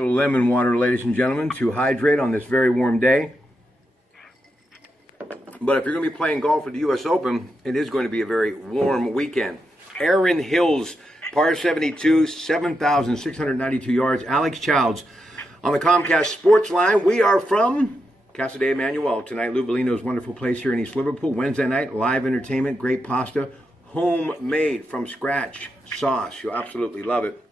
Little lemon water, ladies and gentlemen, to hydrate on this very warm day. But if you're going to be playing golf at the U.S. Open, it is going to be a very warm weekend. Erin Hills, par 72, 7,692 yards. Alex Childs on the Comcast Sports Line. We are from Casa de Emmanuel tonight. Lou Bellino's wonderful place here in East Liverpool. Wednesday night, live entertainment, great pasta, homemade from scratch sauce. You'll absolutely love it.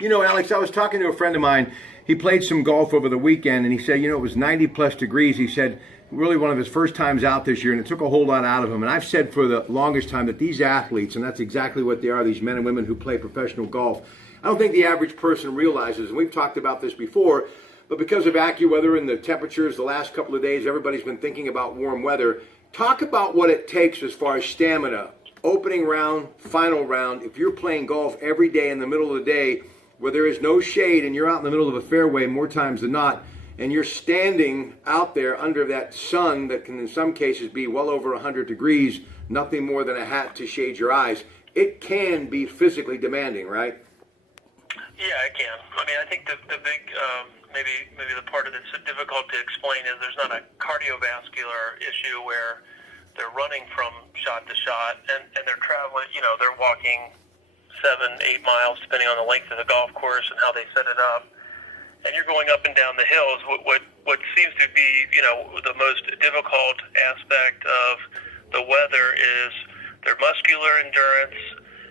You know, Alex, I was talking to a friend of mine. He played some golf over the weekend, and he said, you know, it was 90-plus degrees. He said, really one of his first times out this year, and it took a whole lot out of him. And I've said for the longest time that these athletes, and that's exactly what they are, these men and women who play professional golf, I don't think the average person realizes, and we've talked about this before, but because of AccuWeather and the temperatures the last couple of days, everybody's been thinking about warm weather. Talk about what it takes as far as stamina, opening round, final round. If you're playing golf every day in the middle of the day, where there is no shade and you're out in the middle of a fairway more times than not, and you're standing out there under that sun that can in some cases be well over 100 degrees, nothing more than a hat to shade your eyes, it can be physically demanding, right? Yeah, it can. I mean, I think the big, maybe the part of that's difficult to explain is there's not a cardiovascular issue where they're running from shot to shot and they're traveling, you know, they're walking 7-8 miles, depending on the length of the golf course and how they set it up. And you're going up and down the hills. What seems to be, you know, the most difficult aspect of the weather is their muscular endurance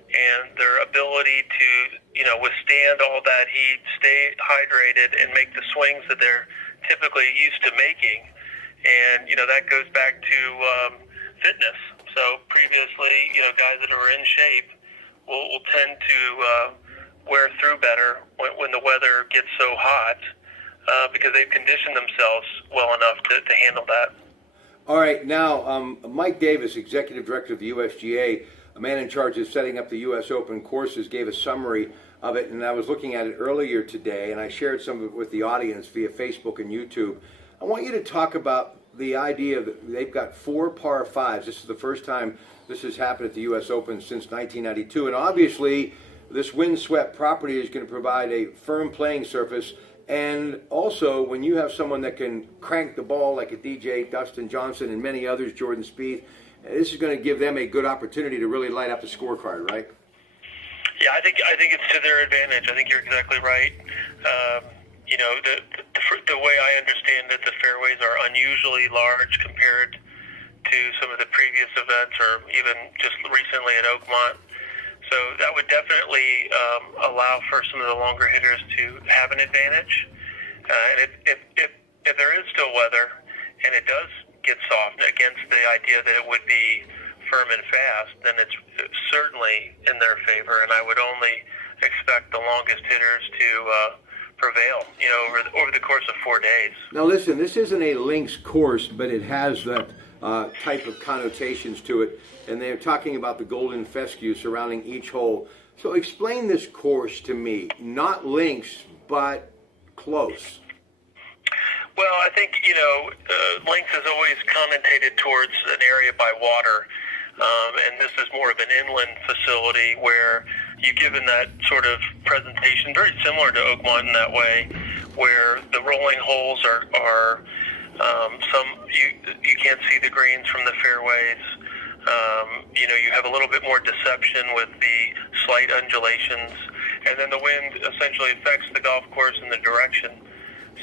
and their ability to, you know, withstand all that heat, stay hydrated, and make the swings that they're typically used to making. And, you know, that goes back to fitness. So previously, you know, guys that are in shape will tend to wear through better when the weather gets so hot because they've conditioned themselves well enough to handle that. All right, now Mike Davis, Executive Director of the USGA, a man in charge of setting up the U.S. Open courses, gave a summary of it, and I was looking at it earlier today, and I shared some of it with the audience via Facebook and YouTube. I want you to talk about the idea that they've got 4 par 5s. This is the first time this has happened at the U.S. Open since 1992, and obviously this windswept property is going to provide a firm playing surface, and also when you have someone that can crank the ball like a DJ, Dustin Johnson, and many others, Jordan Spieth, this is going to give them a good opportunity to really light up the scorecard, right? Yeah, I think it's to their advantage. I think you're exactly right. You know, the way I understand it, the fairways are unusually large compared to some of the previous events or even just recently at Oakmont. So that would definitely allow for some of the longer hitters to have an advantage. And if there is still weather and it does get soft against the idea that it would be firm and fast, then it's certainly in their favor. And I would only expect the longest hitters to prevail, you know, over the course of 4 days. Now listen, this isn't a links course, but it has that type of connotations to it, and they're talking about the golden fescue surrounding each hole. So explain this course to me. Not links, but close. Well, I think, you know, links is always connotated towards an area by water, and this is more of an inland facility where you're given that sort of presentation, very similar to Oakmont in that way, where the rolling holes are you can't see the greens from the fairways. You know, you have a little bit more deception with the slight undulations, and then the wind essentially affects the golf course in the direction.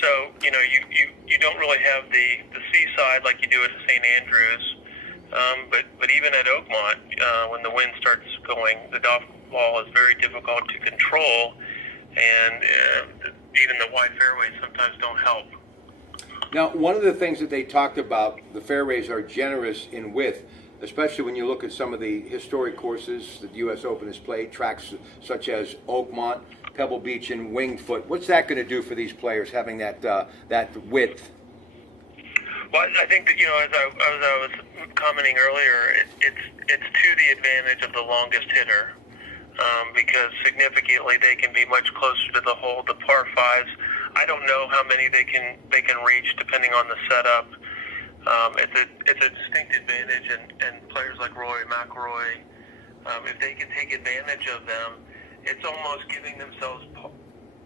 So, you know, you don't really have the seaside like you do at St. Andrews, but even at Oakmont, when the wind starts going, the golf ball is very difficult to control, and even the wide fairways sometimes don't help. Now, one of the things that they talked about, the fairways are generous in width, especially when you look at some of the historic courses that the U.S. Open has played, tracks such as Oakmont, Pebble Beach, and Winged Foot. What's that going to do for these players, having that width? Well, I think that, you know, as I was commenting earlier, it's to the advantage of the longest hitter because significantly they can be much closer to the hole. The par 5s, I don't know how many they can reach depending on the setup. It's a distinct advantage, and players like Rory McIlroy, if they can take advantage of them, it's almost giving themselves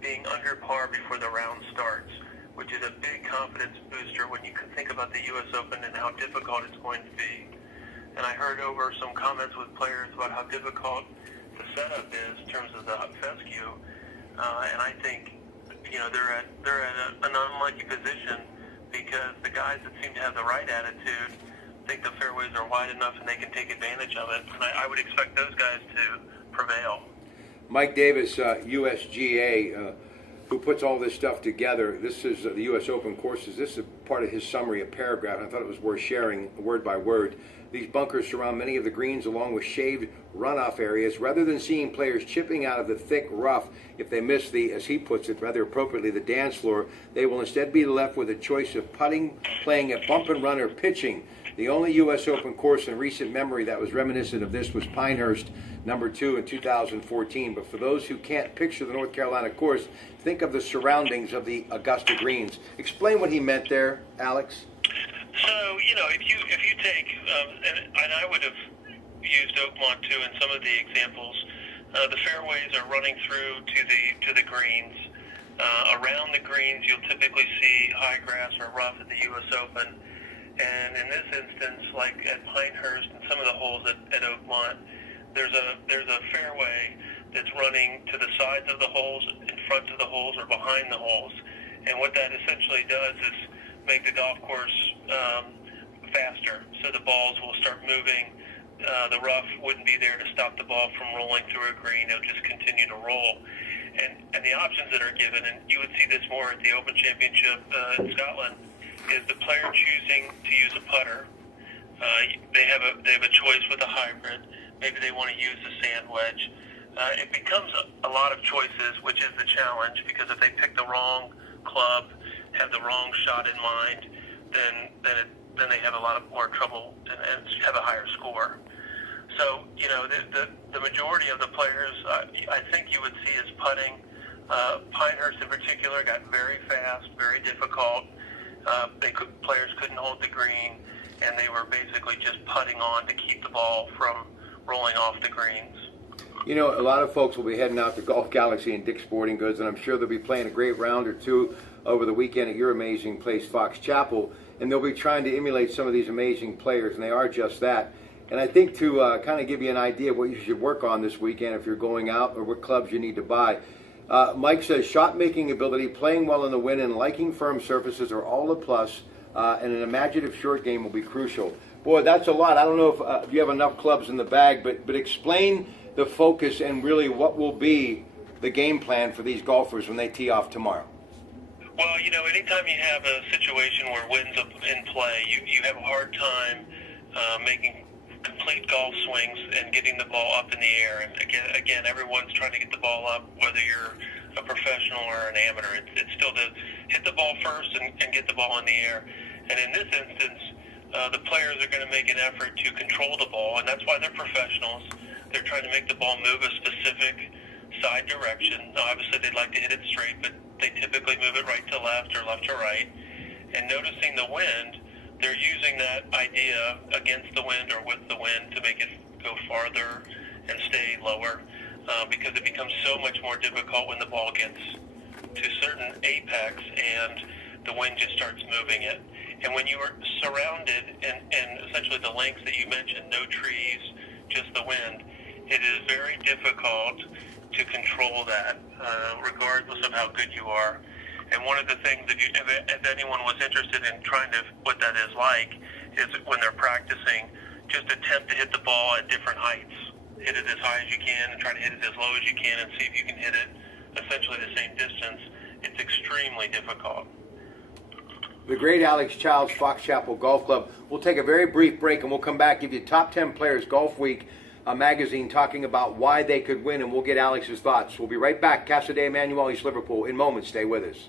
being under par before the round starts, which is a big confidence booster when you think about the U.S. Open and how difficult it's going to be. And I heard over some comments with players about how difficult the setup is in terms of the fescue, and I think they're at an unlucky position because the guys that seem to have the right attitude think the fairways are wide enough and they can take advantage of it. And I would expect those guys to prevail. Mike Davis, USGA, who puts all this stuff together. This is the U.S. Open courses. This is part of his summary, a paragraph. I thought it was worth sharing word by word. These bunkers surround many of the greens along with shaved runoff areas. Rather than seeing players chipping out of the thick rough if they miss the, as he puts it rather appropriately, the dance floor, they will instead be left with a choice of putting, playing a bump and run, or pitching. The only U.S. Open course in recent memory that was reminiscent of this was Pinehurst, #2 in 2014. But for those who can't picture the North Carolina course, think of the surroundings of the Augusta greens. Explain what he meant there, Alex. So, if you take, and I would have used Oakmont too in some of the examples, the fairways are running through to the greens. Around the greens, you'll typically see high grass or rough at the U.S. Open. And in this instance, like at Pinehurst and some of the holes at Oakmont, there's a fairway that's running to the sides of the holes, in front of the holes, or behind the holes. And what that essentially does is make the golf course faster, so the balls will start moving. The rough wouldn't be there to stop the ball from rolling through a green. It'll just continue to roll. And the options that are given, and you would see this more at the Open Championship in Scotland, is the player choosing to use a putter. They have a choice with a hybrid. Maybe they want to use a sand wedge. It becomes a lot of choices, which is the challenge, because if they pick the wrong club, have the wrong shot in mind, then they have a lot of more trouble and have a higher score. So the majority of the players, I think you would see is putting. Pinehurst in particular got very fast, very difficult. Players couldn't hold the green, and they were basically just putting on to keep the ball from rolling off the greens. A lot of folks will be heading out to Golf Galaxy and Dick's Sporting Goods, and I'm sure they'll be playing a great round or two over the weekend at your amazing place, Fox Chapel, and they'll be trying to emulate some of these amazing players, and they are just that. And I think to kind of give you an idea of what you should work on this weekend if you're going out, or what clubs you need to buy, Mike says shot-making ability, playing well in the wind, and liking firm surfaces are all a plus, and an imaginative short game will be crucial. Boy, that's a lot. I don't know if you have enough clubs in the bag, but explain the focus and really what will be the game plan for these golfers when they tee off tomorrow. Well, anytime you have a situation where wind's in play, you have a hard time making complete golf swings and getting the ball up in the air. And again, everyone's trying to get the ball up, whether you're a professional or an amateur. It's still to hit the ball first and get the ball in the air. And in this instance, the players are going to make an effort to control the ball, and that's why they're professionals. They're trying to make the ball move a specific side direction. Now, obviously, they'd like to hit it straight, but they typically move it right to left or left to right. And noticing the wind, they're using that idea against the wind or with the wind to make it go farther and stay lower, because it becomes so much more difficult when the ball gets to certain apex and the wind just starts moving it. And when you are surrounded and essentially the links that you mentioned, no trees, just the wind, it is very difficult to control that, regardless of how good you are. And one of the things, if anyone was interested in trying to, what that is like, is when they're practicing, just attempt to hit the ball at different heights. Hit it as high as you can and try to hit it as low as you can and see if you can hit it essentially the same distance. It's extremely difficult. The great Alex Childs, Fox Chapel Golf Club. We'll take a very brief break and we'll come back, give you Top 10 Players Golf Week magazine talking about why they could win, and we'll get Alex's thoughts. We'll be right back. Casadei, Emanuel, East Liverpool. In moments, stay with us.